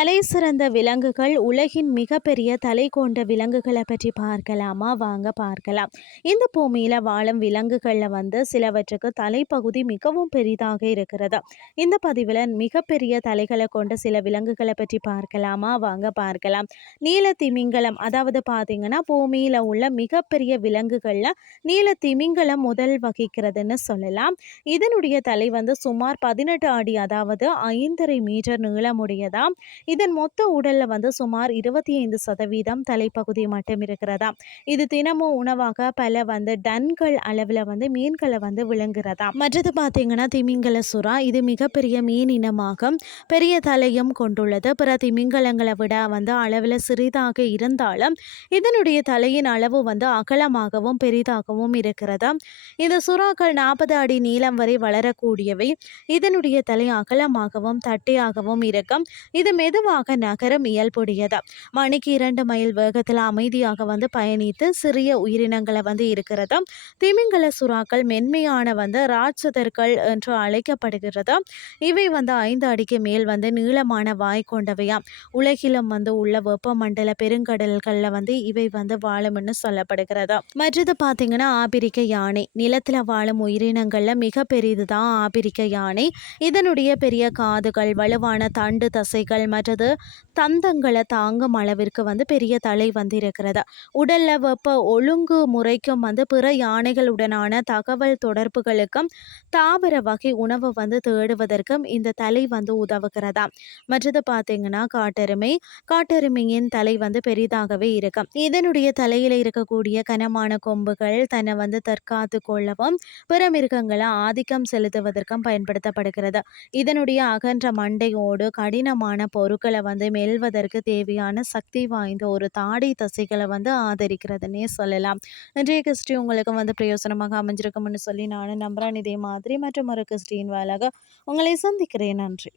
தலை சிறந்த விலங்குகள் உலகின் மிகப்பெரிய தலை கொண்ட விலங்குகளை பற்றி பார்க்கலாமா? வாங்க பார்க்கலாம். இந்த பூமியில் வாழும் விலங்குகளில் வந்து சிலவற்றுக்கு தலைப்பகுதி மிகவும் பெரிதாக இருக்கிறது. இந்த பதிவில் மிகப்பெரிய தலைகளை கொண்ட சில விலங்குகளை பற்றி பார்க்கலாமா? வாங்க பார்க்கலாம். நீல திமிங்கலம் அதாவது பார்த்தீங்கன்னா பூமியில் உள்ள மிகப்பெரிய விலங்குகளில் நீல திமிங்கலம் முதல் வகிக்கிறதுன்னு சொல்லலாம். இதனுடைய தலை வந்து சுமார் பதினெட்டு அடி அதாவது ஐந்தரை மீட்டர் நீளமுடையதாம் இதன் மொத்த உடல்ல வந்து சுமார் இருபத்தி ஐந்து சதவீதம் தலைப்பகுதி மட்டும் இருக்கிறதா? இது தினமும் உணவாக பல வந்து டன்கள் அளவில் வந்து மீன்களை வந்து விளங்குறதா மற்றது பார்த்தீங்கன்னா திமிங்கல சுறா. இது மிகப்பெரிய மீன் இனமாக பெரிய தலையும் கொண்டுள்ளது. பிற திமிங்கலங்களை விட வந்து அளவில் சிறிதாக இருந்தாலும் இதனுடைய தலையின் அளவு வந்து அகலமாகவும் பெரிதாகவும் இருக்கிறதா? இந்த சுறாக்கள் நாற்பது அடி நீளம் வரை வளரக்கூடியவை. இதனுடைய தலை அகலமாகவும் தட்டையாகவும் இருக்கும். இது மெது மெதுவாக நகரம் இயல்புடையது? மணிக்கு இரண்டு மைல் வேகத்தில் அமைதியாக வந்து பயணித்து சிறிய உயிரினங்களை வந்து இருக்கிறது? திமிங்கல சுறாக்கள் மென்மையான வந்து ராட்சதர்கள் என்று அழைக்கப்படுகிறது? இவை வந்து ஐந்து அடிக்கு மேல் வந்து நீளமான வாய் கொண்டவையாம் உலகிலும் வந்து உள்ள வெப்பமண்டல பெருங்கடல்களில் வந்து இவை வந்து வாழும்னு சொல்லப்படுகிறது? மற்றது பார்த்தீங்கன்னா ஆபிரிக்க யானை. நிலத்தில் வாழும் உயிரினங்களில் மிக பெரிது தான் ஆபிரிக்க யானை. இதனுடைய பெரிய காதுகள் வலுவான தண்டு தசைகள் அப்படின்றது தந்தங்களை தாங்கும் அளவிற்கு வந்து பெரிய தலை வந்து இருக்கிறது. உடல்ல வெப்ப ஒழுங்கு முறைக்கும் வந்து பிற யானைகளுடனான தகவல் தொடர்புகளுக்கும் தாவர வகை உணவு வந்து தேடுவதற்கும் இந்த தலை வந்து உதவுகிறதா? மற்றது பார்த்தீங்கன்னா காட்டெருமை. காட்டெருமையின் தலை வந்து பெரிதாகவே இருக்கும். இதனுடைய தலையில் இருக்கக்கூடிய கனமான கொம்புகள் தன்னை வந்து தற்காத்து கொள்ளவும் பிற மிருகங்களை ஆதிக்கம் செலுத்துவதற்கும் பயன்படுத்தப்படுகிறது. இதனுடைய அகன்ற மண்டையோடு கடினமான பொருட்களை வந்து மெல்வதற்கு தேவையான சக்தி வாய்ந்த ஒரு தாடை தசைகளை வந்து ஆதரிக்கிறதுனே சொல்லலாம். இன்றைய கிறிஸ்டி உங்களுக்கு வந்து பிரயோசனமாக அமைஞ்சிருக்கும்னு சொல்லி நானும் நம்புறேன். இதே மாதிரி மற்றும் ஒரு கிறிஸ்டியின் வேலாக உங்களை சந்திக்கிறேன். நன்றி.